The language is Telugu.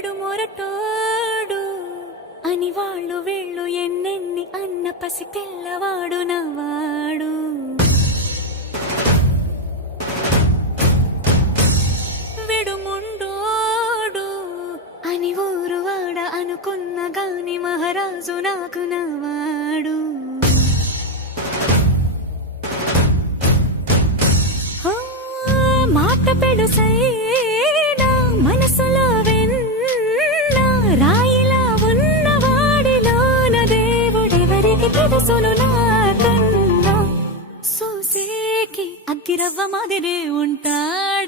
విడు మొరటోడు అని వాళ్ళు వీళ్ళు ఎన్నెన్ని అన్న పసి పిల్లవాడు నవ్వాడు. విడు ముండోడు అని ఊరు వాడ అనుకున్న గాని మహారాజు నాకు నవ్వాడు. మాట పెడుసైనా మనసులో వెన్న రాయిలా ఉన్నవాడిలోన దేవుడెవరికి తెలుసును నాకన్నా. సూసేకి అగ్గిరవ్వ మాదిరే ఉంటాడు.